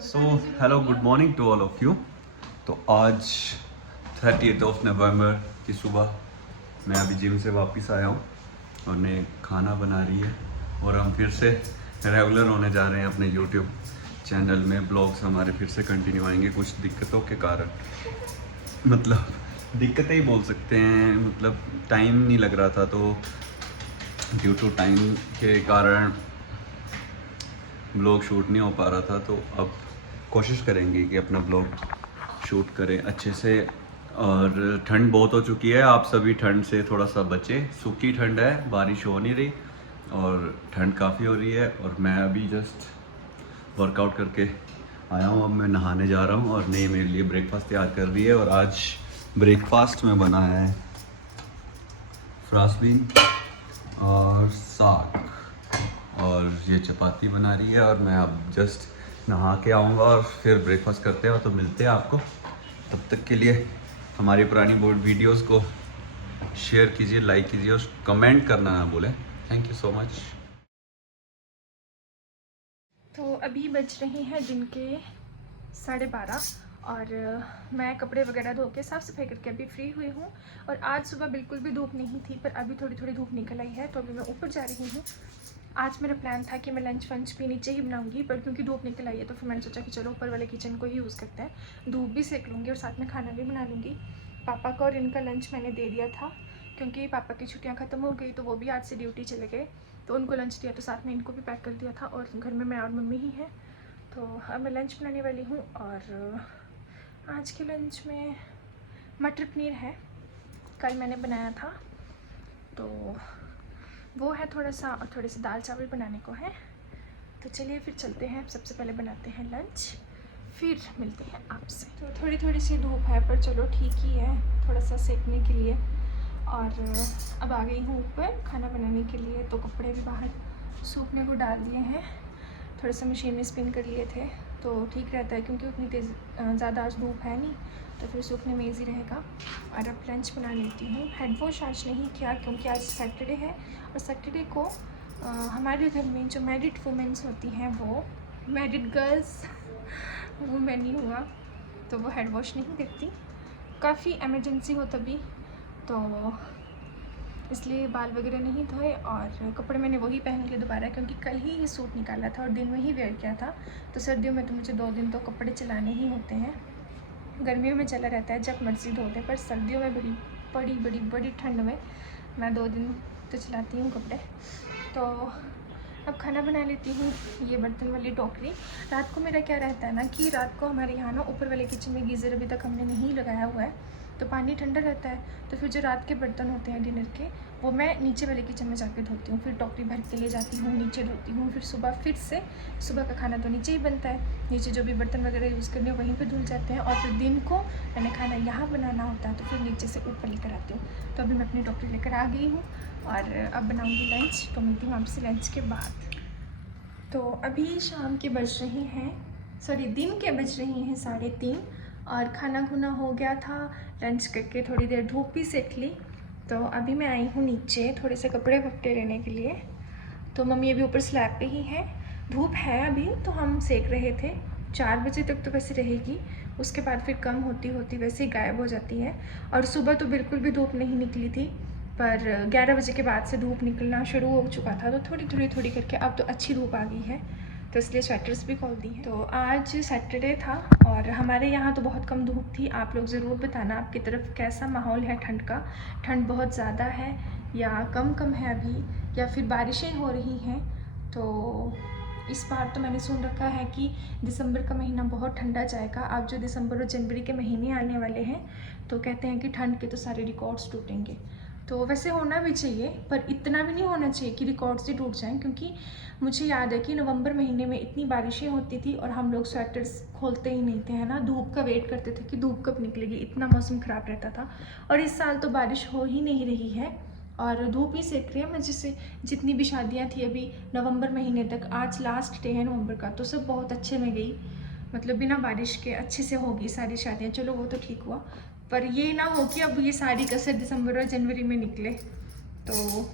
So hello good morning to all of you. तो आज 30 नवंबर की सुबह मैं अभी जिम से वापस आया हूँ और ने खाना बना रही है और हम फिर से रेगुलर होने जा रहे हैं अपने यूट्यूब चैनल में। ब्लॉग्स हमारे फिर से कंटिन्यू आएंगे कुछ दिक्कतों के कारण, मतलब दिक्कतें ही बोल सकते हैं। मतलब टाइम नहीं लग रहा था, तो ड्यू टू टाइम के कारण ब्लॉग शूट नहीं हो पा रहा था। तो अब कोशिश करेंगे कि अपना ब्लॉग शूट करें अच्छे से। और ठंड बहुत हो चुकी है, आप सभी ठंड से थोड़ा सा बचें। सूखी ठंड है, बारिश हो नहीं रही और ठंड काफ़ी हो रही है। और मैं अभी जस्ट वर्कआउट करके आया हूँ, अब मैं नहाने जा रहा हूँ और नई मेरे लिए ब्रेकफास्ट तैयार कर रही है। और आज ब्रेकफास्ट में बना है फ्रांसबीन और साग और ये चपाती बना रही है। और मैं अब जस्ट नहा के आऊँगा और फिर ब्रेकफास्ट करते हैं, तो मिलते हैं आपको। तब तक के लिए हमारी पुरानी बोर्ड वीडियोस को शेयर कीजिए, लाइक कीजिए और कमेंट करना ना भूलें। Thank you so much. तो अभी बज रहे हैं दिन के 12:30 और मैं कपड़े वगैरह धो के साफ़ सफाई करके अभी फ्री हुई हूँ। और आज सुबह बिल्कुल भी धूप नहीं थी, पर अभी थोड़ी थोड़ी धूप निकल आई है, तो अभी मैं ऊपर जा रही हूँ। आज मेरा प्लान था कि मैं लंच वंच भी नीचे ही बनाऊंगी, पर क्योंकि धूप निकल आई है तो फिर मैंने सोचा कि चलो ऊपर वाले किचन को ही यूज़ करते हैं। धूप भी सेक लूँगी और साथ में खाना भी बना लूँगी। पापा को और इनका लंच मैंने दे दिया था, क्योंकि पापा की छुट्टियाँ ख़त्म हो गई तो वो भी आज से ड्यूटी चले गए, तो उनको लंच दिया, तो साथ में इनको भी पैक कर दिया था। और घर में मैं और मम्मी ही हैं, तो अब मैं लंच बनाने वाली हूँ। और आज के लंच में मटर पनीर है, कल मैंने बनाया था, तो वो है थोड़ा सा, और थोड़े से दाल चावल बनाने को है। तो चलिए फिर चलते हैं, सबसे पहले बनाते हैं लंच, फिर मिलते हैं आपसे। तो थोड़ी थोड़ी सी धूप है, पर चलो ठीक ही है, थोड़ा सा सेकने के लिए। और अब आ गई हूँ ऊपर खाना बनाने के लिए, तो कपड़े भी बाहर सूखने को डाल दिए हैं, थोड़ा सा मशीन में स्पिन कर लिए थे, तो ठीक रहता है क्योंकि उतनी तेज़ ज़्यादा आज धूप है नहीं, तो फिर सूखने में ईजी रहेगा। और अब लंच बना लेती हूँ। हेड वॉश आज नहीं किया क्योंकि आज सैटरडे है, और सैटरडे को हमारे घर में जो मैरिड वुमेंस होती हैं, वो मैरिड गर्ल्स वो मैं नहीं हुआ, तो वो हेड वॉश नहीं करती, काफ़ी एमरजेंसी हो तभी, तो इसलिए बाल वगैरह नहीं धोए। और कपड़े मैंने वही पहन लिए दोबारा, क्योंकि कल ही ये सूट निकाला था और दिन में ही वेयर किया था। तो सर्दियों में तो मुझे 2 दिन तो कपड़े चलाने ही होते हैं, गर्मियों में चला रहता है जब मर्जी धो लें, पर सर्दियों में बड़ी ठंड में मैं 2 दिन तो चलाती हूँ कपड़े। तो अब खाना बना लेती हूँ। ये बर्तन वाली टोकरी, रात को मेरा क्या रहता है ना कि रात को हमारे यहाँ ना ऊपर वाले किचन में गीज़र अभी तक हमने नहीं लगाया हुआ है, तो पानी ठंडा रहता है, तो फिर जो रात के बर्तन होते हैं डिनर के, वो मैं नीचे वाले किचन में जाके धोती हूँ। फिर टोकरी भर के ले जाती हूँ, नीचे धोती हूँ, फिर सुबह का खाना तो नीचे ही बनता है, नीचे जो भी बर्तन वगैरह यूज़ करने वहीं पर धुल जाते हैं। और फिर दिन को मैंने खाना यहाँ बनाना होता है, तो फिर नीचे से ऊपर लेकर आती हूँ। तो अभी मैं अपनी टोकरी लेकर आ गई हूँ और अब बनाऊँगी लंच, तो मिलती हूँ आपसे लंच के बाद। तो अभी शाम के बज रहे हैं, दिन के बज रहे हैं 3:30, और खाना खुना हो गया था, लंच करके थोड़ी देर धूप भी सेक ली। तो अभी मैं आई हूँ नीचे थोड़े से कपड़े वपड़े लेने के लिए, तो मम्मी अभी ऊपर स्लैब पे ही है। धूप है अभी, तो हम सेक रहे थे, 4 बजे तक तो वैसे रहेगी, उसके बाद फिर कम होती होती वैसे ही गायब हो जाती है। और सुबह तो बिल्कुल भी धूप नहीं निकली थी, पर 11 बजे के बाद से धूप निकलना शुरू हो चुका था, तो थोड़ी करके अब तो अच्छी धूप आ गई है, तो इसलिए स्वेटर्स भी खोल दी हैं। तो आज सैटरडे था और हमारे यहाँ तो बहुत कम धूप थी। आप लोग ज़रूर बताना आपकी तरफ कैसा माहौल है ठंड का, ठंड बहुत ज़्यादा है या कम है अभी, या फिर बारिशें हो रही हैं। तो इस बार तो मैंने सुन रखा है कि दिसंबर का महीना बहुत ठंडा जाएगा। अब जो दिसंबर और जनवरी के महीने आने वाले हैं, तो कहते हैं कि ठंड के तो सारे रिकॉर्ड्स टूटेंगे। तो वैसे होना भी चाहिए, पर इतना भी नहीं होना चाहिए कि रिकॉर्ड्स ही टूट जाएं, क्योंकि मुझे याद है कि नवंबर महीने में इतनी बारिशें होती थी और हम लोग स्वेटर्स खोलते ही नहीं थे, है ना, धूप का वेट करते थे कि धूप कब निकलेगी, इतना मौसम ख़राब रहता था। और इस साल तो बारिश हो ही नहीं रही है और धूप ही सेक रही है। मैं जैसे जितनी भी शादियाँ थी अभी नवंबर महीने तक, आज लास्ट डे है नवंबर का, तो सब बहुत अच्छे में गई, मतलब बिना बारिश के अच्छे से होगी सारी शादियाँ। चलो वो तो ठीक हुआ, पर ये ना हो कि अब ये सारी कसर दिसंबर और जनवरी में निकले, तो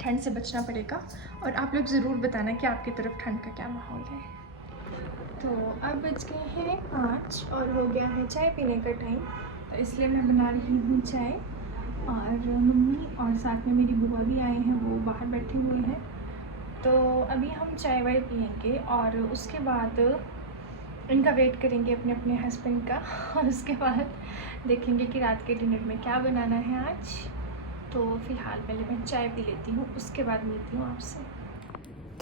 ठंड से बचना पड़ेगा। और आप लोग ज़रूर बताना कि आपकी तरफ ठंड का क्या माहौल है। तो अब बज गए हैं 5 और हो गया है चाय पीने का टाइम, तो इसलिए मैं बना रही हूँ चाय। और मम्मी और साथ में मेरी बुआ भी आए हैं, वो बाहर बैठे हुए हैं। तो अभी हम चाय वाय पियेंगे और उसके बाद इनका वेट करेंगे अपने अपने हस्बैंड का और उसके बाद देखेंगे कि रात के डिनर में क्या बनाना है आज। तो फ़िलहाल पहले मैं चाय पी लेती हूँ, उसके बाद मिलती हूँ आपसे।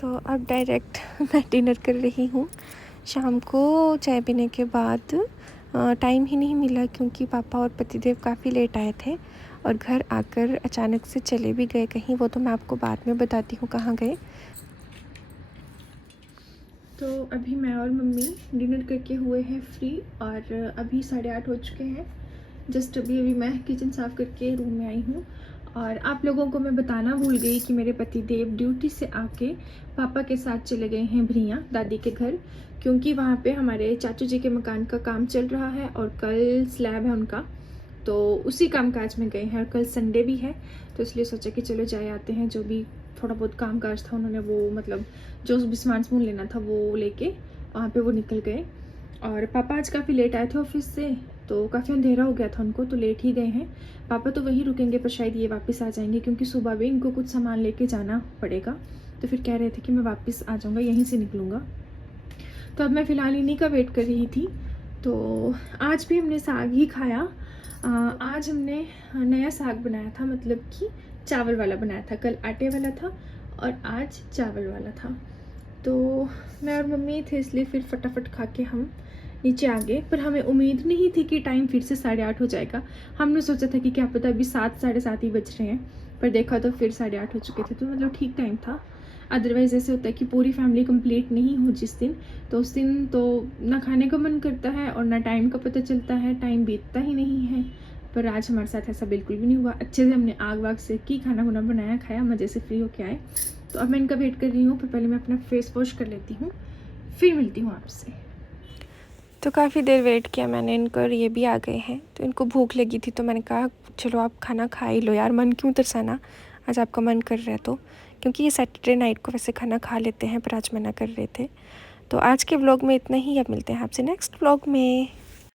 तो अब डायरेक्ट मैं डिनर कर रही हूँ। शाम को चाय पीने के बाद टाइम ही नहीं मिला क्योंकि पापा और पतिदेव काफ़ी लेट आए थे और घर आकर अचानक से चले भी गए कहीं, वो तो मैं आपको बाद में बताती हूँ कहाँ गए। तो अभी मैं और मम्मी डिनर करके हुए हैं फ्री और अभी 8:30 हो चुके हैं। जस्ट अभी मैं किचन साफ़ करके रूम में आई हूँ। और आप लोगों को मैं बताना भूल गई कि मेरे पति देव ड्यूटी से आके पापा के साथ चले गए हैं भरियाँ दादी के घर, क्योंकि वहाँ पे हमारे चाचू जी के मकान का काम चल रहा है और कल स्लैब है उनका, तो उसी कामकाज में गए हैं। और कल संडे भी है तो इसलिए सोचा कि चलो जाए आते हैं। जो भी थोड़ा बहुत काम काज था उन्होंने वो मतलब जो भी सामान लेना था वो लेके वहाँ पे वो निकल गए। और पापा आज काफ़ी लेट आए थे ऑफिस से, तो काफ़ी अंधेरा हो गया था उनको, तो लेट ही गए हैं। पापा तो वहीं रुकेंगे पर शायद ये वापस आ जाएंगे क्योंकि सुबह भी इनको कुछ सामान लेके जाना पड़ेगा। तो फिर कह रहे थे कि मैं वापस आ जाऊँगा, यहीं से निकलूँगा। तो अब मैं फ़िलहाल इन्हीं का वेट कर रही थी। तो आज भी हमने साग ही खाया। आज हमने नया साग बनाया था, मतलब कि चावल वाला बनाया था। कल आटे वाला था और आज चावल वाला था। तो मैं और मम्मी थे इसलिए फिर फटाफट खा के हम नीचे आ गए। पर हमें उम्मीद नहीं थी कि टाइम फिर से 8:30 हो जाएगा। हमने सोचा था कि क्या पता अभी 7 साढ़े 7 ही बज रहे हैं, पर देखा तो फिर 8:30 हो चुके थे। तो मतलब ठीक टाइम था। अदरवाइज़ ऐसे होता है कि पूरी फैमिली कंप्लीट नहीं हो जिस दिन, तो उस दिन तो ना खाने का मन करता है और ना टाइम का पता चलता है, टाइम बीतता ही नहीं है। पर आज हमारे साथ ऐसा बिल्कुल भी नहीं हुआ। अच्छे से हमने आग वाग से की, खाना वाना बनाया, खाया, मज़े से फ्री होके आए। तो अब मैं इनका वेट कर रही हूँ, पर पहले मैं अपना फेस वॉश कर लेती हूँ, फिर मिलती हूँ आपसे। तो काफ़ी देर वेट किया मैंने इनको और ये भी आ गए हैं। तो इनको भूख लगी थी तो मैंने कहा चलो आप खाना खा ही लो यार, मन क्यों तरसाना, आज आपका मन कर रहा है तो। क्योंकि ये सैटरडे नाइट को वैसे खाना खा लेते हैं पर आज मना कर रहे थे। तो आज के व्लॉग में इतना ही, अब मिलते हैं आपसे नेक्स्ट व्लॉग में।